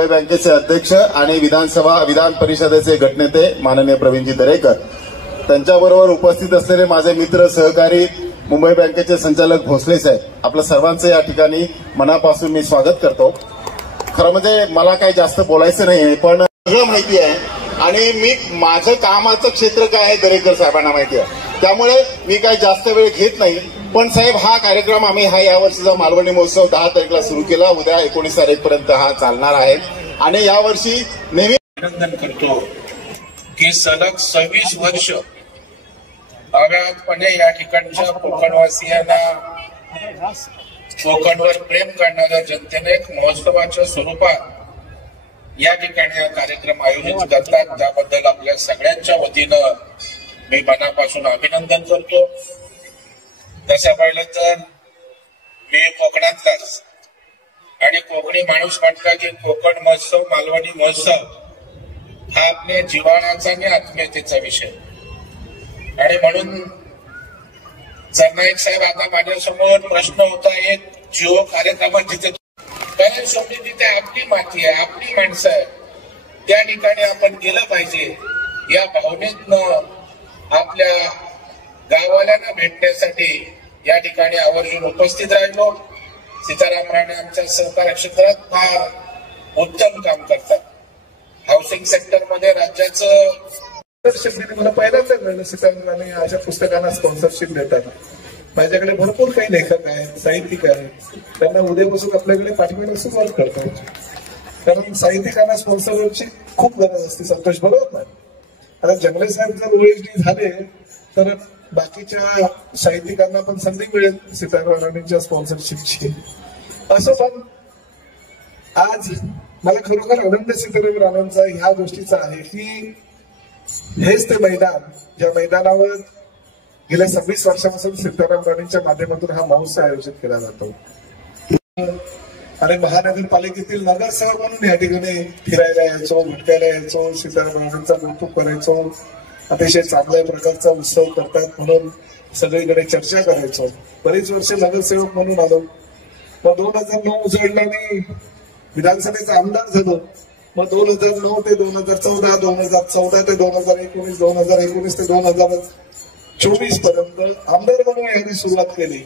मुंबई बँकेचे अध्यक्ष आणि विधान परिषदेचे गटनेते माननीय प्रवीणजी दरेकर, त्यांच्याबरोबर उपस्थित असलेले माझे मित्र सहकारी मुंबई बँकेचे संचालक भोसले साहेब, आपलं सर्वांचं या ठिकाणी मनापासून मी स्वागत करतो. खरं म्हणजे मला काही जास्त बोलायचं नाहीये, पण सगळं माहिती आहे आणि मी माझं कामाचं क्षेत्र काय आहे दरेकर साहेबांना माहिती आहे, त्यामुळे मी काही जास्त वेळ घेत नाही. पण साहेब, हा कार्यक्रम आम्ही यावर्षीचा मालवणी महोत्सव 10 तारखेला सुरू केला. उद्या 19 तारीखपर्यंत हा चालणार आहे आणि यावर्षी नेहमी अभिनंदन करतो की सलग 26 वर्ष अव्याहतपणे या ठिकाणच्या कोकणवासियांना, कोकणवर प्रेम करणाऱ्या जनतेने एक महोत्सवाच्या स्वरूपात या ठिकाणी हा कार्यक्रम आयोजित करतात. त्याबद्दल आपल्या सगळ्यांच्या वतीनं मी मनापासून अभिनंदन करतो. तसं पाहिलं तर मी कोकणातलाच आणि कोकणी माणूस म्हटला की कोकण महोत्सव, मालवणी महोत्सव हा आपल्या जिव्हाळ्याचा आणि आत्मीयतेचा विषय. आणि म्हणून सरनाईक साहेब, आता माझ्यासमोर प्रश्न होता एक जिओ कार्यक्रमात जिथे कारण समजी तिथे आपली माती आहे, आपली माणसं आहे, त्या ठिकाणी आपण गेलं पाहिजे या भावनेतनं आपल्या गाववाल्यांना भेटण्यासाठी या ठिकाणी आवर्जून उपस्थित राहिलो. सीताराम राणे आमच्या सहकार क्षेत्रात फार उत्तम काम करतात. हाऊसिंग सेक्टरमध्ये राज्याचं मला पहिल्यांदा मिळालं सीताराम राणे अशा पुस्तकांना स्पॉन्सरशिप देतात. माझ्याकडे भरपूर काही लेखक आहेत, साहित्यिक आहेत, त्यांना उद्यापासून आपल्याकडे पाठवण्याला सुरुवात करतात. कारण साहित्यिकांना स्पॉन्सरची खूप गरज असते. संतोष, बरोबर ना? आता जंगले साहेब जर ओएचडी झाले तर बाकीच्या साहित्यिकांना पण संधी मिळेल सीताराम राणेंच्या स्पॉन्सरशिपची. असं पण आज मला खरोखर आनंद सीताराम राणेंचा ह्या गोष्टीचा आहे की हेच ते मैदान, ज्या मैदानावर गेल्या 26 वर्षापासून सीताराम राणेंच्या माध्यमातून हा महोत्सव आयोजित केला जातो. आणि महानगरपालिकेतील नगरसेवक म्हणून या ठिकाणी फिरायला यायचो, भटकायला यायचो, सीताराम राणेंचा कौतुक करायचो. अतिशय चांगल्या प्रकारचा उत्सव करतात म्हणून सगळीकडे चर्चा करायचो. बरीच वर्ष नगरसेवक म्हणून आलो. मग 2009 उजळला आणि विधानसभेचा आमदार झालो. मग 2009 ते 2014, 2014 ते 2019, 2019 ते 2024 पर्यंत आमदार म्हणून यांनी सुरुवात केली.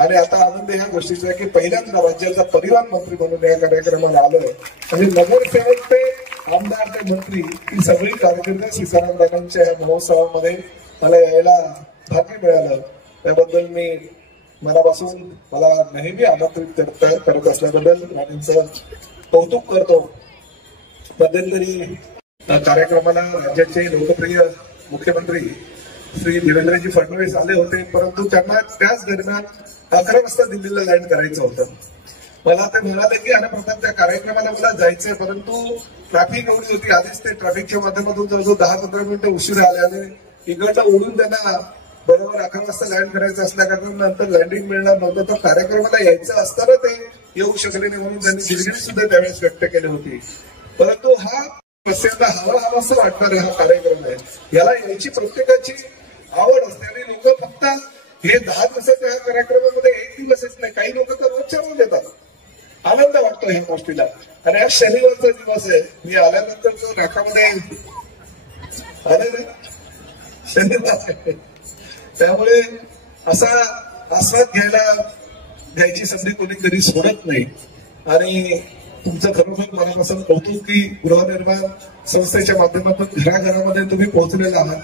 आणि आता आनंद ह्या गोष्टीचा आहे की पहिल्यांदा राज्याचा परिवहन मंत्री म्हणून या कार्यक्रमाला आलोय. आणि नगरसेवक ते आमदार ते मंत्री ही सगळी कारकिर्द सीताराम राणेंच्या या महोत्सवामध्ये मला यायला भाग्य मिळालं. त्याबद्दल मी मनापासून मला नेहमी आमंत्रित करत असल्याबद्दल राणेंचं कौतुक करतो. मध्यंतरी कार्यक्रमाला राज्याचे लोकप्रिय मुख्यमंत्री श्री देवेंद्रजी फडणवीस आले होते, परंतु त्यांना त्याच दरम्यान 11 वाजता दिल्लीला लँड करायचं होतं. मला ते म्हणाले की अरे प्रथम त्या कार्यक्रमाला मला जायचंय, परंतु ट्रॅफिक एवढी होती. आधीच ते ट्रॅफिकच्या माध्यमातून जवळजवळ 10-15 मिनिटं उशीर आले आणि इकडनं उडून त्यांना बरोबर 11 वाजता लँड करायचं असल्याकारणाने नंतर लँडिंग मिळणार नव्हतं. तर कार्यक्रमाला यायचं असताना ते येऊ शकले नाही म्हणून त्यांनी दिलगिरी सुद्धा त्यावेळेस व्यक्त केली होती. परंतु हा प्रसिद्ध हवा असं वाटणारा हा कार्यक्रम आहे. याला याची प्रत्येकाची आवड असते आणि लोक फक्त हे 10 दिवसाच्या ह्या कार्यक्रमामध्ये 1 दिवसच नाही, काही लोक तर रोजच्या रोज येतात. आनंद वाटतो ह्या गोष्टीला. आणि आज शनिवारचा दिवस आहे. मी आल्यानंतर तो राखामध्ये आले ना शनिवार आहे, त्यामुळे असा आस्वाद घ्यायची संधी कोणी कधी सोडत नाही. आणि तुमचं खरोखर मनापासून कौतुक की गृहनिर्माण संस्थेच्या माध्यमातून घराघरामध्ये तुम्ही पोहोचलेला आहात.